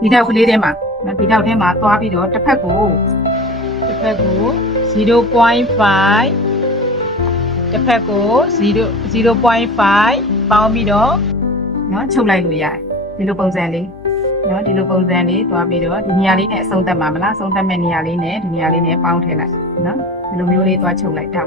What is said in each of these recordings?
ဒီထောက်ကလေးထဲမှာဒီထောက်ထဲမှာသွားပြီးတော့တစ်ဖက်ကို0.5တစ်ဖက်ကို0.5ပေါင်းပြီးတော့နော်ချုပ်လိုက်လို့ရတယ်ဒီလိုပုံစံလေးနော်ဒီလိုပုံစံလေးသွားပြီးတော့ဒီနေရာလေးနဲ့အဆုံးသတ်မှာမလားအဆုံးသတ်မဲ့နေရာလေးနဲ့ဒီနေရာလေးနဲ့ပေါင်းထည့်လိုက်နော်ဒီလိုမျိုးလေးသွားချုပ်လိုက်တော့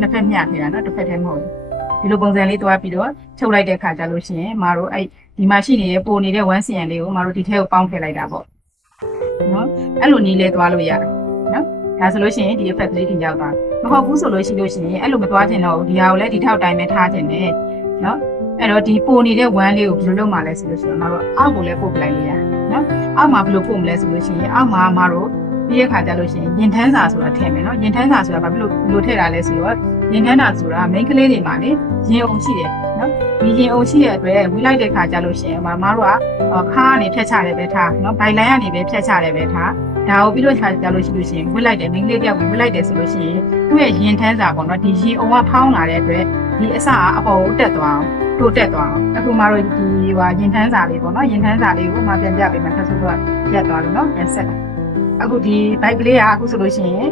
နှစ်ဖက်မျှထည့်တာနော်တစ်ဖက်တည်းမဟုတ်ဘူးဒီလိုပုံစံလေးသွားပြီးတော့ချုပ်လိုက်တဲ့ခါကျလို့ရှိရင်မတို့အဲ့ဒီမှာရှိနေတဲ့ပိုနေတဲ့1 cm လေးကိုမတို့ဒီထဲကိုပေါင်းထည့်လိုက်တာပေါ့နော်အဲ့လိုနည်းလဲသွားလို့ရတယ်နော်ဒါဆိုလို့ရှိရင်ဒီ effect လေးတင်ရောက်သွားမဟုတ်ဘူးဆိုလို့ရှိရင်အဲ့လိုမသွားချင်တော့ဘူးဒီဟာကိုလည်းဒီထောက်တိုင်းပဲထားခြင်းနဲ့နော်အဲ့တော့ဒီပိုနေတဲ့1လေးကိုဘယ်လိုလုပ်မှလဲဆိုလို့ရှိရင်မတို့အောက်ကိုလည်းပို့ပလိုက်လို့ရတယ်နော်အောက်မှာဘယ်လိုပို့မလဲဆိုလို့ရှိရင်အောက်မှာမတို့ပြီးရခါကြလို့ရှိရင်ရင်ထမ်းစာဆိုတာထည့်မယ်နော်ရင်ထမ်းစာဆိုတာဘာဖြစ်လို့ထည့်တာလဲဆိုတော့ရင်ထမ်းတာဆိုတာ main ကလေးတွေမှာလေရင်အောင်ရှိတယ်နော်ဒီရင်အောင်ရှိတဲ့အတွက်ဝီးလိုက်တဲ့ခါကြလို့ရှိရင်မတို့ကခါးကနေဖြတ်ချတယ်ပဲထားနော်ဘိုင်လိုင်းကနေပဲဖြတ်ချတယ်ပဲထားဒါကိုပြီးတော့ခါကြလို့ရှိလို့ရှိရင်ဝီးလိုက်တယ် main ကလေးတယောက်ဝီးလိုက်တယ်ဆိုလို့ရှိရင်သူ့ရဲ့ရင်ထမ်းစာပေါ့နော်ဒီရင်အောင်ကဖောင်းလာတဲ့အတွက်ဒီအစအပေါ်ကိုတက်သွားအောင်တိုးတက်သွားအောင်အခုမတို့ဒီရင်ထမ်းစာလေးပေါ့နော်ရင်ထမ်းစာလေးကိုမှပြန်ပြပေးမယ်ဆက်ဆိုတော့ပြတ်သွားလို့နော်ပြန်ဆက်အခုဒီဘိုက်ကလေးကအခုဆိုလို့ရှိရင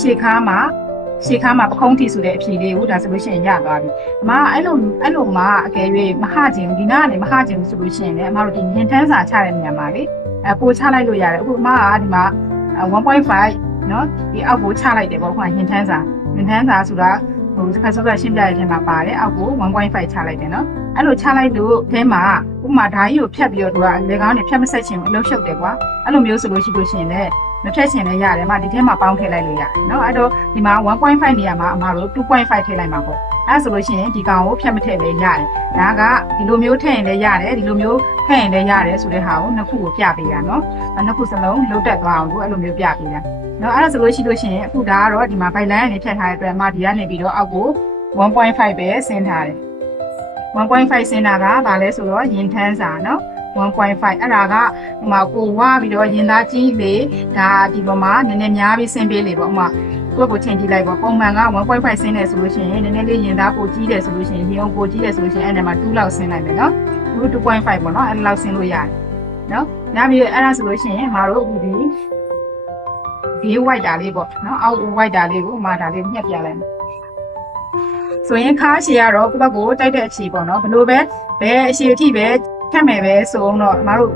်ရှေ့ခါမှာပခုံးထီဆိုတဲ့အဖြေလေးကိုဒါဆိုလို့ရှိရင်ရသွားပြီအမအဲ့လိုမှအကယ်၍မဟကျင်ဒီနားကနေမဟကျင်ဆိုလို့ရှိရင်လည်းအမတို့ဒီရင်ထမ်းစာချတဲ့နေရာမှာလေပို့ချလိုက်လို့ရတယ်အခုအမကဒီမှာ 1.5 နော်ဒီအောက်ကိုချလိုက်တယ်ပေါ့ခွာရင်ထမ်းစာဆိုတာဟိုတစ်ခါစောကရှင်းပြတဲ့အချိန်မှာပါတယ်အောက်ကို 1.5 ချလိုက်တယ်နော်အဲ့လိုချလိုက်လို့အဲမှာဥပမာဓာကြီးကိုဖြတ်ပြီးတော့သူကလေကောင်းနေဖြတ်မဆက်ချင်ဘူးအလုပ်ရှုပ်တယ်ကွာအဲ့လိုမျိုးဆိုလို့ရှိလို့ရှိရင်လည်းမဖြတ်ချင်လည်းရတယ်အမဒီထဲမှာပေါင်းထည့်လိုက်လို့ရတယ်နော်အဲ့တော့ဒီမှာ 1.5 နေရာမှာအမတို့ 2.5 ထည့်လိုက်မှာပေါ့အဲ့ဆိုလို့ရှိရင်ဒီကောင်ကိုဖြတ်မထည့်လည်းရတယ်ဒါကဒီလိုမျိုးထည့်ရင်လည်းရတယ်ဒီလိုမျိုးထည့်ရင်လည်းရတယ်ဆိုတဲ့ဟာကိုနှစ်ခုကိုပြပေးတာနော်နှစ်ခုစလုံးလုံးတက်သွားအောင်လို့အဲ့လိုမျိုးပြပေးတာနော်အဲ့ဒါဆိုလို့ရှိလို့ရှိရင်အခုဒါကတော့ဒီမှာ byte line ကနေဖြတ်ထားတဲ့အတွက်အမဒီကနေပြီးတော့အောက်ကို 1.5 ပဲဆင်းထားတယ် 1.5 ဆင်းတာကဘာလဲဆိုတော့ရင်ထမ်းစာနော်1.5 အဲ့ဒါကဟိုမှာကိုဝါပြီးတော့ရင်သားကြီးလေဒါဒီပေါ်မှာနည်းနည်းများပြီးဆင်းပေးလေပေါ့ဥမာကိုယ့်ကိုချိန်ကြည့်လိုက်ပေါ့ပုံမှန်က 1.5 ဆင်းတယ်ဆိုလို့ရှိရင်နည်းနည်းလေးရင်သားပိုကြီးတယ်ဆိုလို့ရှိရင်ရင်အောင်ပိုကြီးတယ်ဆိုလို့ရှိရင်အဲ့ဒါမှာ2လောက်ဆင်းလိုက်မယ်နော်2.5 ပေါ့နော်အဲ့လောက်ဆင်းလို့ရတယ်နော်ညပြီးအဲ့ဒါဆိုလို့ရှိရင်မတို့အခုဒီwhite တာလေးပေါ့နော်အောက် white တာလေးကိုအမဒါလေးညှက်ပြလိုက်မယ်ဆိုရင်ခါရှည်ကတော့ကိုယ့်ဘက်ကိုတိုက်တဲ့အချီပေါ့နော်ဘလို့ပဲဘယ်အချီအထိပဲထက်မယ်ပဲဆိုတော့အမတို့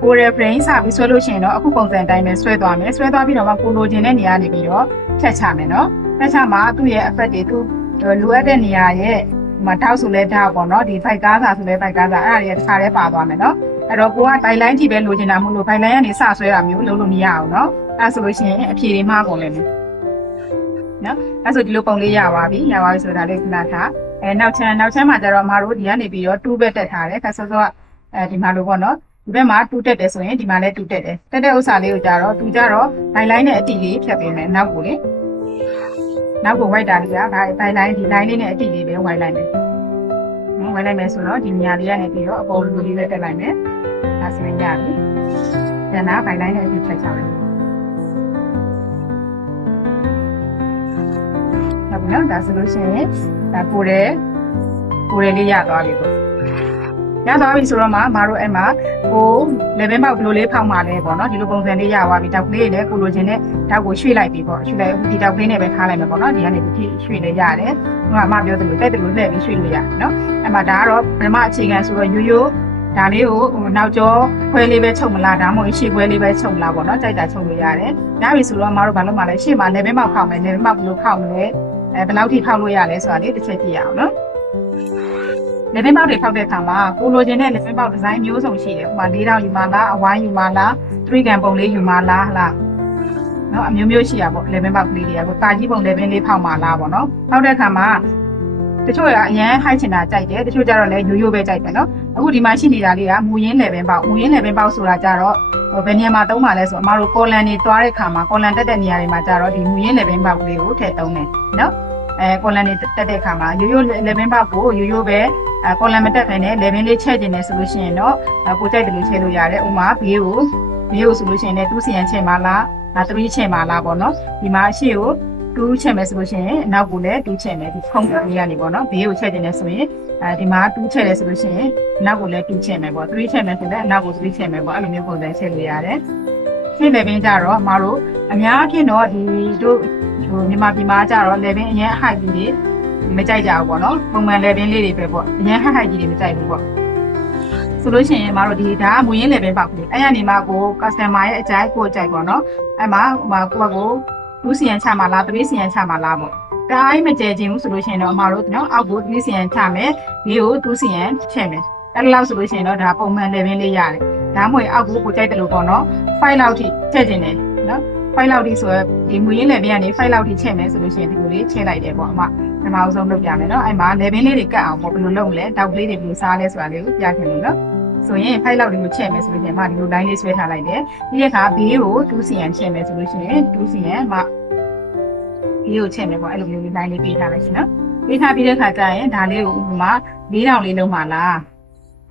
ကိုယ်ရဲ့ brain စပြီးဆွဲလို့ရှိရင်တော့အခုပုံစံအတိုင်းပဲဆွဲသွားမယ်ဆွဲသွားပြီးတော့မှကိုလိုချင်တဲ့နေရာနေပြီးတော့ဖြတ်ချမယ်နော်ဖြတ်ချမှာသူ့ရဲ့ effect တွေသူလိုအပ်တဲ့နေရာရဲ့ဒီမှာထောက်ဆိုလဲထောက်ပေါ့နော်ဒီဖိုက်ကားစာဆိုလဲဖိုက်ကားစာအဲ့ဒါတွေတစ်ခါတည်းပါသွားမယ်နော်အဲ့တော့ကိုကဘိုင်လိုင်းကြည့်ပဲလိုချင်တာမဟုတ်လို့ဘိုင်လိုင်းကနေစဆွဲတာမျိုးလုပ်လို့မရအောင်နော်အဲ့ဆိုလို့ရှိရင်အဖြေတွေမှားကုန်လိမ့်မယ်နော်အဲ့ဆိုဒီလိုပုံလေးရပါပြီဆိုတာလေးခဏထားနောက်ချမ်းမှာကျတော့အမတို့ဒီကနေပြီးတော့2ဘက်တက်ထားတယ်ခါစောဒီမှာလို့ပေါ့နော်ဒီဘက်မှာ2တက်တယ်ဆိုရင်ဒီမှာလည်း2တက်တယ်တက်တဲ့ဥစ္စာလေးကိုကျတော့သူကျတော့ဘိုင်လိုင်းနဲ့အတီလေးဖြတ်ပေးမယ်နောက်ကိုလေနောက်ကို white တာလေးကဘိုင်လိုင်းဒီ line လေးနဲ့အတီလေးပဲ white လိုက်မယ်နော် white လိုက်မယ်ဆိုတော့ဒီနေရာလေးကနေပြီးတော့အပေါ်လူလေးပဲတက်လိုက်မယ်ဒါဆိုရင်ရပြီကျန်တာဘိုင်လိုင်းနဲ့အတီဖြတ်ချလိုက်ဟုတ်ပြီနော်ဒါဆိုလို့ရှိရင်ဒါကိုယ်လေးရသွားပြီပေါ့ရသွားပြီဆိုတော့မှမတို့အဲ့မှာကို level ပေါက်ဘယ်လိုလေးဖောက်မှာလဲပေါ့နော်ဒီလိုပုံစံလေးရသွားပြီတောက်ကလေးလည်းကိုလိုချင်တဲ့တောက်ကိုရွှေ့လိုက်ပြီပေါ့ရွှေ့လိုက်ဒီတောက်ကလေးနဲ့ပဲထားလိုက်မယ်ပေါ့နော်ဒီကနေဒီရွှေ့လေးရတယ်ဟိုကအမပြောသလိုတက်တယ်လို့လှည့်ပြီးရွှေ့လို့ရတယ်နော်အဲ့မှာဒါကတော့ပထမအခြေခံဆိုတော့ရိုးဒါလေးကိုနောက်ကျောခွဲလေးပဲချုပ်မလားဒါမှမဟုတ်ရှေ့ခွဲလေးပဲချုပ်မလားပေါ့နော်ကြိုက်တာချုပ်လို့ရတယ်ရပြီဆိုတော့မတို့ဘာလို့မှလဲရှေ့မှာ level ပေါက်ဖောက်မယ် level ပေါက်ဘယ်လိုဖောက်မလဲဘယ်လောက်ထိဖောက်လို့ရလဲဆိုတာလေးတစ်ချက်ကြည့်ရအောင်နော်level ပေါက်တွေဖောက်တဲ့အခါမှာကိုလိုချင်တဲ့ level ပေါက်ဒီဇိုင်းမျိုးစုံရှိတယ်ဥပမာ4တောင်ယူမှာလားအဝိုင်းယူမှာလား3ကန်ပုံလေးယူမှာလားဟလားနော်အမျိုးမျိုးရှိရပေါ့ level ပေါက်ကလေးတွေကကိုတာကြီးပုံ level လေးဖောက်မှာလားပေါ့နော်ဖောက်တဲ့အခါမှာတချို့ကအရန် high ချင်တာကြိုက်တယ်တချို့ကျတော့လည်းရိုးပဲကြိုက်တယ်နော်အခုဒီမှာရှိနေတာလေးကမူရင်း level ပေါက်ဆိုတာကြတော့ဘယ်နေရာမှာသုံးပါလဲဆိုအမတို့ column တွေတွားတဲ့အခါမှာ column တက်တဲ့နေရာတွေမှာကြတော့ဒီမူရင်း level ပေါက်ကလေးကိုထည့်သုံးတယ်နော်column တွေတက်တဲ့အခါမှာရိုး level ပေါက်ကိုရိုးပဲcolumn မတက်ခိုင်းနဲ့ level လေးချဲ့ကျင်နေဆိုလို့ရှိရင်တော့ကိုကြိုက်တယ်လို့ချဲ့လို့ရတယ်ဥမာဘေးကိုဆိုလို့ရှိရင်လည်း2 cm ချဲ့မှာလား3ချဲ့မှာလားပေါ့နော်ဒီမှာအရှိကို တူးချက်မယ်ဆိုလို့ရှိရင်နောက်ကိုလည်းတူးချက်မယ်ဒီခုံးလေးကနေပေါ့နော်ဘေးကိုချက်တင်နေဆိုရင်ဒီမှာတူးချက်တယ်ဆိုလို့ရှိရင်နောက်ကိုလည်းတူးချက်မယ်ပေါ့3ချက်မယ်ဆိုလည်းနောက်ကို3ချက်မယ်ပေါ့အဲ့လိုမျိုးပုံစံချက်လို့ရတယ်ရှင်းလေပင်ကြတော့မတို့အများအဖြစ်တော့ဒီတို့မြန်မာပြည်မှာကြတော့လေပင်အရင်အဟိုက်ကြီးတွေမကြိုက်ကြဘူးပေါ့နော်ပုံမှန်လေပင်လေးတွေပဲပေါ့အရင်ဟိုက်ကြီးတွေမကြိုက်ဘူးပေါ့ဆိုလို့ရှိရင်မတို့ဒီဒါကမူရင်းလေပင်ပေါက်လေးအဲ့ရနေမှာကို customer ရဲ့အကြိုက်ကိုကြိုက်ပေါ့နော်အဲ့မှာကို2စီယန်ချမှာလား3စီယန်ချမှာလားပေါ့ဒါအိမကျဲခြင်းဘူးဆိုလို့ရှိရင်တော့အမတို့နော်အောက်ကို3စီယန်ချမယ်ဒီကို2စီယန်ချက်မယ်အဲ့လောက်ဆိုလို့ရှိရင်တော့ဒါပုံမှန်လေပင်လေးရတယ်ဒါမှမဟုတ်အောက်ကိုကြိုက်တယ်လို့ပေါ့နော်5လောက်ထိချက်ခြင်းတယ်နော်5လောက်ထိဆိုတော့ဒီမူရင်းလေပင်ကနေ5လောက်ထိချက်မယ်ဆိုလို့ရှိရင်ဒီလိုလေးချက်လိုက်တယ်ပေါ့အမပထမဆုံးလုပ်ပြမယ်နော်အဲ့မှာလေပင်လေးတွေကတ်အောင်ပေါ့ဘယ်လိုလုပ်မလဲတောက်လေးတွေဘယ်လိုစားလဲဆိုတာလေးကိုပြခင်လို့နော်ဆိုရင်5လောက်တွေကိုချက်မယ်ဆိုလို့ရှိရင်ဒီလို line လေးဆွဲထားလိုက်တယ်ဒီအခါဘေးကို2စီယန်ချက်မယ်ဆိုလို့ရှိရင်2စီယန်ဘေးကိုချက်မယ်ပေါ့အဲ့လိုမျိုး line လေးပေးထားလိုက်ရှင်နော်ပေးထားပြီးတဲ့ခါကျရင်ဒါလေးကိုဥပမာ4တောင်လေးလုံးမှာလား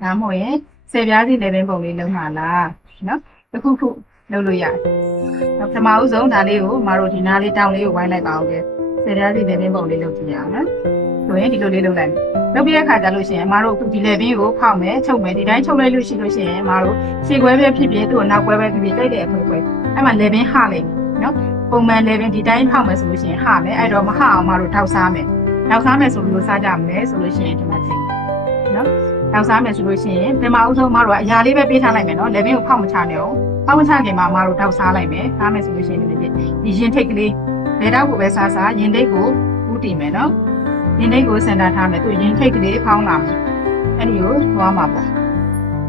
ဒါမှမဟုတ်ရင်10ပြားစီလေပင်ပုံလေးလုံးမှာလားနော်တစ်ခုခုလုပ်လို့ရတယ်ပထမဦးဆုံးဒါလေးကိုမတို့ဒီနားလေးတောင်လေးကိုဝိုင်းလိုက်ပါအောင်လေ10ပြားစီလေပင်ပုံလေးလုပ်ကြည့်ရအောင်နော်ဆိုရင်ဒီလိုလေးလုပ်လိုက်လုပ်ပြီးတဲ့ခါကျလို့ရှိရင်မတို့ဒီလေပင်ကိုဖောက်မယ်ချုပ်မယ်ဒီတိုင်းချုပ်လိုက်လို့ရှိလို့ရှိရင်မတို့ခြေခွဲပဲဖြစ်ဖြစ်သူ့ကိုနောက်ခွဲပဲဖြစ်ဖြစ်တိုက်တဲ့အဖွဲခွဲအဲ့မှာလေပင်ဟလိုက်နော်ပုံမှန်လေပင်ဒီတိုင်းဖောက်မယ်ဆိုလို့ရှိရင်ဟမယ်အဲ့တော့မဟအောင်မတို့ထောက်စားမယ်ထောက်စားမယ်ဆိုလို့စားကြမယ်ဆိုလို့ရှိရင်ဒီမှာချိန်နော်ထောက်စားမယ်ဆိုလို့ရှိရင်ပင်မအုပ်ဆုံးမတို့ကအရာလေးပဲပေးထားလိုက်မယ်နော်လေပင်ကိုဖောက်မချနဲ့အောင်ဖောက်မချခင်မှာမတို့ထောက်စားလိုက်မယ်စားမယ်ဆိုလို့ရှိရင်ဒီရင်ထိတ်ကလေးလေတောက်ကိုပဲစားရင်ထိတ်ကိုဥတည်မယ်နော်ရင်ထိတ်ကိုစင်တာထားမယ်သူရင်ထိတ်ကလေးဖောင်းလာမယ်အဲ့ဒီကိုသွားမှာပေါ့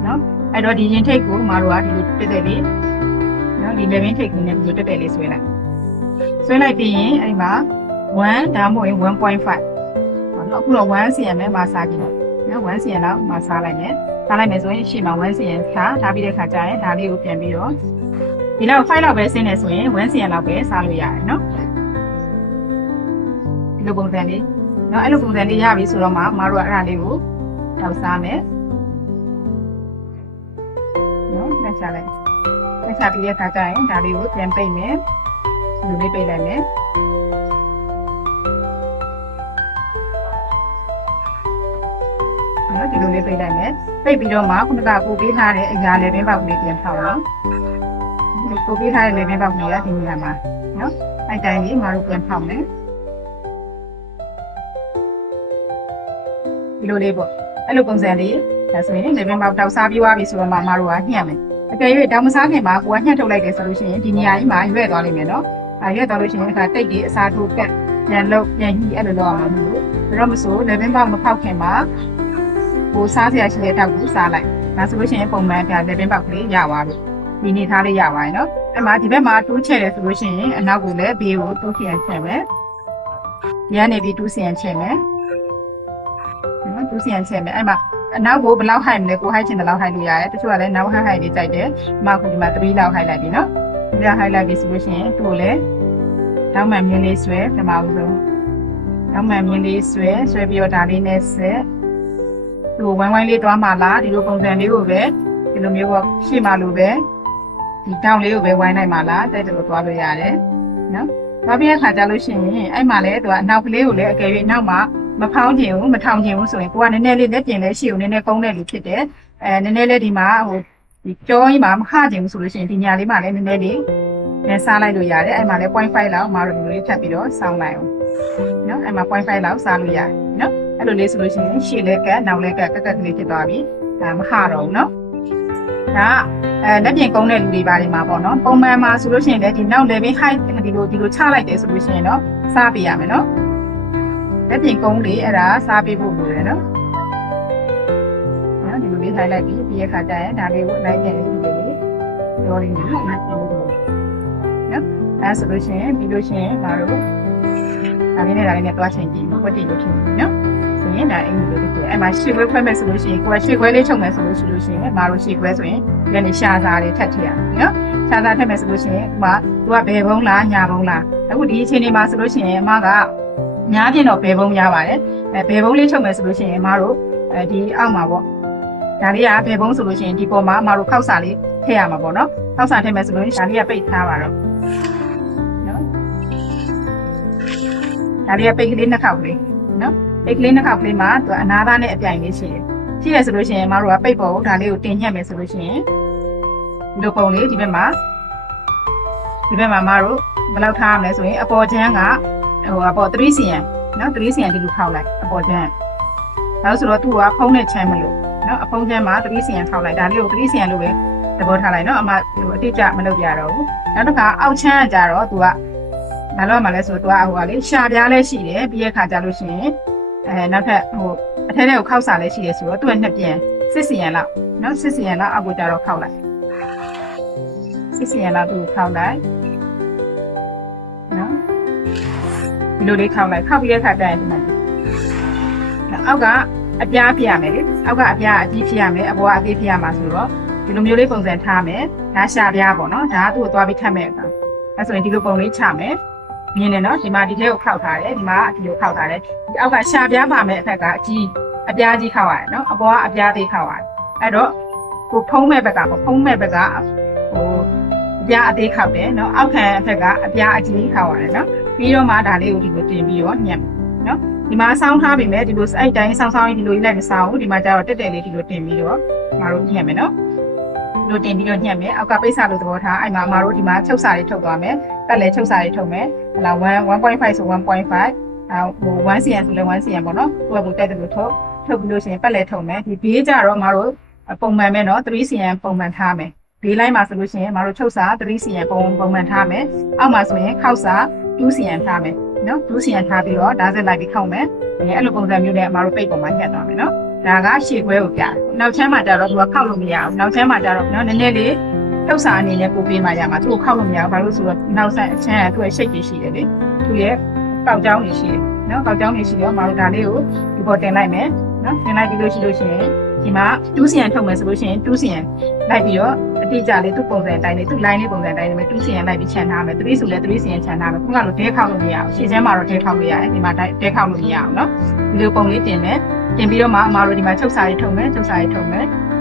နော်အဲ့တော့ဒီရင်ထိတ်ကိုမတို့ကဒီလိုတက်တက်လေးနော်ဒီလေပင်ထိတ်ကလေးနဲ့ဒီလိုတက်တက်လေးဆွဲလိုက်ပြီးရင်အဲ့ဒီမှာ1ဒါမှမဟုတ်1.5နော်အခုတော့1 cm ပဲမစားကြည့်တော့နော်1 cm လောက်မစားလိုက်မယ်စားလိုက်မယ်ဆိုရင်ရှေ့မှာ1 cm ထားပြီးတဲ့ခါကျရင်ဒါလေးကိုပြန်ပြီးတော့ဒီလောက်5လောက်ပဲဆင်းနေဆိုရင်1 cm လောက်ပဲစားလို့ရတယ်နော်ဒီလိုပုံစံလေးနော်အဲ့လိုပုံစံလေးရပြီဆိုတော့မှမတို့ကအဲ့ဒါလေးကိုထောက်စားမယ်နော်လက်ချလိုက်လက်ချပြီးတဲ့ခါကျရင်ဒါလေးကိုပြန်ပိတ်မယ်ဒီလိုလေးပိတ်လိုက်မယ်နော်ဒီလိုလေးပိတ်လိုက်မယ်ပိတ်ပြီးတော့မှခုနကကိုပေးထားတဲ့အရာလေးပင်ပေါက်လေးပြန်ထောက်အောင်ကိုပေးထားတဲ့လေးပင်ပေါက်လေးကဒီနေရာမှာနော်အဲ့တိုင်းလေးမတို့ပြန်ထောက်မယ်ဒီလိုလေးပေါ့အဲ့လိုပုံစံလေးဒါဆိုရင်လေပင်ပေါက်တောက်စားပြီးသွားပြီဆိုတော့မှမတို့ကညှက်မယ်အကယ်၍တောင်မစားခင်မှာကိုကညှက်ထုတ်လိုက်တယ်ဆိုလို့ရှိရင်ဒီနေရာကြီးမှာရွက်သွားလိမ့်မယ်နော်ရွက်သွားလို့ရှိရင်အခါတိတ်ကြီးအစားထိုးကတ်ပြန်လှုပ်ပြန်ညှိအဲ့လိုလုပ်အောင်လို့ဒါတော့မဆိုလေပင်ပေါက်မဖောက်ခင်မှာကိုစားစရာရှိတဲ့တောက်ကိုစားလိုက်ဒါဆိုလို့ရှိရင်ပုံမှန်ပြလေပင်ပေါက်ကလေးရသွားပြီဒီနေထားလေးရပါရဲ့နော်အဲ့မှာဒီဘက်မှာတိုးချဲ့တယ်ဆိုလို့ရှိရင်အနောက်ကိုလည်းဘေးကိုတိုးချဲ့ချက်မယ်ဒီကနေပြီး2စီယန်ချက်မယ်နော်2စီယန်ချက်မယ်အဲ့မှာအနောက်ကိုဘယ်လောက်ဟိုက်မလဲကိုဟိုက်ချင်တဲ့လောက်ဟိုက်လို့ရတယ်တချို့ကလည်းနောက်ဟိုက်လေးကြိုက်တယ်ဒီမှာခုဒီမှာ3လောက်ဟိုက်လိုက်ပြီနော်ဒီလောက်ဟိုက်လိုက်ပြီဆိုလို့ရှိရင်သူ့ကိုလည်းတောင်းမှန်မြင်းလေးဆွဲပထမဦးဆုံးတောင်းမှန်မြင်းလေးဆွဲပြီးတော့ဒါလေးနဲ့ဆက်သူဝိုင်းဝိုင်းလေးတွားမှလားဒီလိုပုံစံလေးကိုပဲဒီလိုမျိုးပေါ့ရှေ့မှာလိုပဲဒီတောင်းလေးကိုပဲဝိုင်းလိုက်မှလားတဲ့လိုတွားလို့ရတယ်နော်တွားပြီးတဲ့ခါကျလို့ရှိရင်အဲ့မှာလည်းသူကအနောက်ကလေးကိုလည်းအကယ်၍နောက်မှာမဖောင်းခြင်းဘူးမထောင်ခြင်းဘူးဆိုရင်ကိုကနည်းနည်းလေးလက်ကျင်လေးရှေ့ကိုနည်းနည်းကုန်းတဲ့လူဖြစ်တယ်နည်းနည်းလေးဒီမှာဒီကြောကြီးမှာမခခြင်းဘူးဆိုလို့ရှိရင်ဒီညာလေးမှာလည်းနည်းနည်းလေးနဲ့စားလိုက်လို့ရတယ်အဲ့မှာလည်း 0.5 လောက်မတို့လေးထပ်ပြီးတော့စောင်းလိုက်အောင်နော်အဲ့မှာ 0.5 လောက်စားလို့ရတယ်နော်အဲ့လိုလေးဆိုလို့ရှိရင်ရှေ့လည်းကတ်နောက်လည်းကတ်ကတ်လေးဖြစ်သွားပြီဒါမခတော့ဘူးနော်ဒါလက်ပြင်ကုန်းတဲ့လူတွေပါဒီမှာပေါ့နော်ပုံမှန်မှာဆိုလို့ရှိရင်လည်းဒီနောက် level height ဒီလိုချလိုက်တယ်ဆိုလို့ရှိရင်တော့စားပေးရမယ်နော်လက်ပြင်ကုန်းလေးအဲ့ဒါစားပေးဖို့လိုတယ်နော်ဒီလိုလေးထိုင်လိုက်ပြီးဒီအခါကျရင်ဒါလေးကိုလိုက်ပြန်လေးရောရင်းနဲ့လိုက်ပြန်လို့နော်အဲဆိုလို့ရှိရင်ပြီးလို့ရှိရင်ဒါတို့ဒါလေးနဲ့တွားချိန်ကြည့်မကွက်တည်လို့ဖြစ်နေနော်ဆိုရင်ဒါအင်္ဂလိပ်လိုဖြစ်အဲ့မှာရှေ့ခွဲခွဲမဲ့ဆိုလို့ရှိရင်ကိုကရှေ့ခွဲလေးချုပ်မယ်ဆိုလို့ရှိရင်မတို့ရှေ့ခွဲဆိုရင်ဒီကနေရှာစားလေးထပ်ထည့်ရမယ်နော်ရှာစားထည့်မယ်ဆိုလို့ရှိရင်ဥပမာသူကဘယ်ဘုံလားညာဘုံလားအခုဒီအချိန်လေးမှာဆိုလို့ရှိရင်အမကများပြင်တော့ဘယ်ဘုံရပါတယ်ဘယ်ဘုံလေးချုပ်မယ်ဆိုလို့ရှိရင်အမတို့ဒီအောက်မှာပေါ့ဒါလေးကဘယ်ဘုံဆိုလို့ရှိရင်ဒီပေါ်မှာအမတို့ခောက်စာလေးထည့်ရမှာပေါ့နော်ခောက်စာထည့်မယ်ဆိုလို့ဒါလေးကပိတ်ထားပါတော့နော် ဒါလေးကပိတ်ကလေးနှစ်ခေါက်ကလေးနော်ပိတ်ကလေးနှစ်ခေါက်ကလေးမှာသူကအနာသားနဲ့အပြိုင်လေးရှိတယ်ရှိရဆိုလို့ရှိရင်မတို့ကပိတ်ပေါ်ဒါလေးကိုတင်ညှက်မယ်ဆိုလို့ရှိရင်ဒီလိုပုံလေးဒီဘက်မှာမတို့ဘယ်လောက်ထားရမလဲဆိုရင်အပေါ်ချမ်းကအပေါ်3 cm နော်3 cm ဒီလိုထောက်လိုက်အပေါ်ချမ်းနောက်ဆိုတော့သူကဖုံးတဲ့ချမ်းမလို့နော်အဖုံးချမ်းမှာ3 cm ထောက်လိုက်ဒါလေးကို3 cm လို့ပဲသဘောထားလိုက်နော်အမအတိအကျမလုပ်ပြတော့ဘူးနောက်တစ်ခါအောက်ချမ်းကကြတော့သူကဘာလို့မှလဲဆိုတော့သူကလေရှာပြားလည်းရှိတယ်ပြီးရခါကြလို့ရှိရင်နောက်ထပ်အထဲထဲကိုခောက်စာလည်းရှိတယ်ဆိုတော့သူကနှစ်ပြန်စစ်စီရန်လောက်နော်စစ်စီရန်လောက်အောက်ကိုကြတော့ခောက်လိုက်စစ်စီရန်လောက်သူခောက်လိုက်နော်ဒီလိုလေးခောက်လိုက်ခောက်ပြီးရခါကြရင်ဒီမှာအောက်ကအပြားပြရမယ်လေအောက်ကအပြားအကြီးဖြစ်ရမယ်အပေါ်ကအသေးဖြစ်ရမှာဆိုတော့ဒီလိုမျိုးလေးပုံစံထားမယ်ဒါရှာပြားပေါ့နော်ဒါကသူ့ကိုသွားပြီးထပ်မယ်အခါအဲဆိုရင်ဒီလိုပုံလေးချမယ်မြင်နေနော်ဒီမှာဒီထဲကိုခောက်ထားတယ်ဒီမှာဒီလိုခောက်ထားတယ်ဒီအောက်ကရှာပြားပါမယ်အထက်ကအကြီးအပြားကြီးခောက်ရတယ်နော်အပေါ်ကအပြားသေးခောက်ရတယ်အဲ့တော့ကိုဖုံးမဲ့ဘက်ကအပြားအသေးခောက်တယ်နော်အောက်ခံအထက်ကအပြားအကြီးခောက်ရတယ်နော်ပြီးတော့မှဒါလေးကိုဒီလိုတင်ပြီးတော့ညှက်နော်ဒီမှာဆောင်းထားပြီမဲ့ဒီလိုအဲ့တိုင်းဆောင်းရင်းဒီလိုကြီးလိုက်မဆောင်းဘူးဒီမှာကျတော့တက်တက်လေးဒီလိုတင်ပြီးတော့မတို့ညှက်မယ်နော်ဒီလိုတင်ပြီးတော့ညှက်မယ်အောက်ကပိတ်စာလို့သဘောထားအဲ့မှာမတို့ဒီမှာချုပ်စာတွေထုတ်သွားမယ်တက်လေချုပ်စာတွေထုတ်မယ်ဟလာ1.5ဆို1.51 cm ဆိုလဲ1 cm ပေါ့နော်သူကတက်တယ်လို့ထုတ်ပြီးလို့ရှိရင်ပတ်လေထုတ်မယ်ဒီဘေးကြတော့မတို့ပုံမှန်ပဲနော်3 cm ပုံမှန်ထားမယ်ဘေးလိုက်မှာဆိုလို့ရှိရင်မတို့ချုပ်စာ3 cm ပုံမှန်ထားမယ်အောက်မှာဆိုရင်ခောက်စာ2 cm ထားမယ်နော်2 cm ထားပြီးတော့ဓာတ်ဆက်လိုက်ပြီးခောက်မယ်အဲ့လိုပုံစံမျိုးနဲ့မတို့ပိတ်ပေါ်မှာညှက်သွားမယ်နော်ဒါကရှေ့ခွဲကိုပြတယ်နောက်ချမ်းမှာကြတော့သူကခောက်လို့မရဘူးနောက်ချမ်းမှာကြတော့နော်နည်းနည်းလေးထုတ်စာအနေနဲ့ပို့ပေးမှရမှာသူ့ကိုခောက်လို့မရဘူးဘာလို့ဆိုတော့နောက်ဆက်အချမ်းကသူ့ရဲ့ရှိတ်တွေရှိတယ်လေသူ့ရဲ့ကောက်ကြောင်းတွေရှိတယ်နော်ကောက်ကြောင်းတွေရှိတော့မတို့ဒါလေးကိုဒီပေါ်တင်လိုက်မယ်နော်တင်လိုက်ပြီးလို့ရှိရင်ဒီမှာ2 cm ထုတ်မယ်ဆိုလို့ရှိရင်2 cm လိုက်ပြီးတော့အတိအကျလေးသူ့ပုံစံတိုင်းလေးသူ့ line လေးပုံစံတိုင်းလေးပဲ2 cm လိုက်ပြီးခြံထားမယ်3ဆိုလဲ3 cm ခြံထားမယ်ခုနကလိုတဲခောက်လို့မရဘူးရှေ့ချမ်းမှာတော့တဲခောက်လို့ရတယ်ဒီမှာတဲခောက်လို့မရအောင်နော်ဒီလိုပုံလေးတင်မယ်တင်ပြီးတော့မှအမတို့ဒီမှာချုပ်စာတွေထုတ်မယ်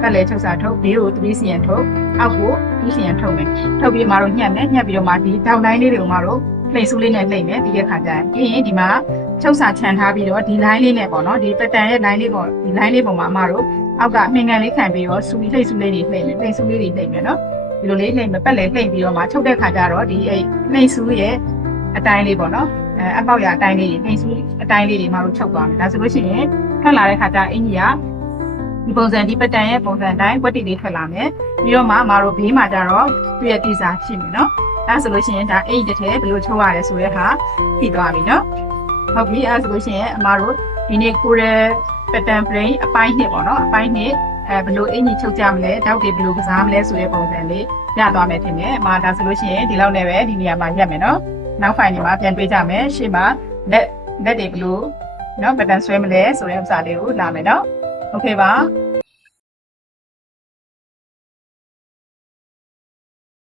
ပတ်လေချုပ်စာထုတ်ဘေးကို3 cm ထုတ်အောက်ကို2 cm ထုတ်မယ်ထုတ်ပြီးအမတို့ညှက်မယ်ညှက်ပြီးတော့မှဒီတောင်တိုင်းလေးတွေကိုအမတို့လှိမ့်ဆူးလေးနဲ့လှိမ့်မယ်ပြီးတဲ့ခါကျရင်ပြီးရင်ဒီမှာချုပ်စာခြံထားပြီးတော့ဒီ line လေးနဲ့ပေါ့နော်ဒီ pattern ရဲ့ line လေးပေါ့ဒီ line လေးပုံမှာအမတို့အောက်ကမှင်ကန်လေးခံပြီးတော့ဆူလှိမ့်ဆူးလေးတွေလှိမ့်မယ်လှိမ့်ဆူးလေးတွေလှိမ့်မယ်နော်ဒီလိုလေးလှိမ့်မယ်ပတ်လေလှိမ့်ပြီးတော့မှချုပ်တဲ့ခါကျတော့ဒီလှိမ့်ဆူးရဲ့အတိုင်းလေးပေါ့နော်အပေါက်ရအတိုင်းလေးတွေလှိမ့်ဆူးအတိုင်းလေးတွေအမတို့ချုပ်သွားမယ်ဒါဆိုလို့ရှိရင်ထွက်လာတဲ့ခါကျအင်ကြီးကဒီပုံစံဒီပတန်ရဲ့ပုံစံတိုင်းကွက်တီလေးထွက်လာမယ်ပြီးတော့မှအမတို့ဘေးမှာကျတော့သူ့ရဲ့တိစားရှိမယ်နော်အဲဆိုလို့ရှိရင်ဒါအိတ်တစ်ထဲဘယ်လိုချုပ်ရလဲဆိုတဲ့ဟာသိသွားပြီနော်ဟုတ်ပြီအဲဆိုလို့ရှိရင်အမတို့ဒီနေ့ကိုရဲပတန် frame အပိုင်းနှစ်ပေါ့နော်အပိုင်းနှစ်ဘယ်လိုအင်ကြီးချုပ်ကြမလဲတောက်တွေဘယ်လိုကစားမလဲဆိုတဲ့ပုံစံလေးရသွားမယ်ထင်တယ်အမဒါဆိုလို့ရှိရင်ဒီလောက်နဲ့ပဲဒီနေရာမှာရက်မယ်နော်နောက် file တွေမှာပြန်တွေ့ကြမယ်ရှေ့မှာလက်တွေဘယ်လိုနော်ပတန်ဆွဲမလဲဆိုတဲ့ဥစ္စာလေးကိုလာမယ်နော်โอเคပါ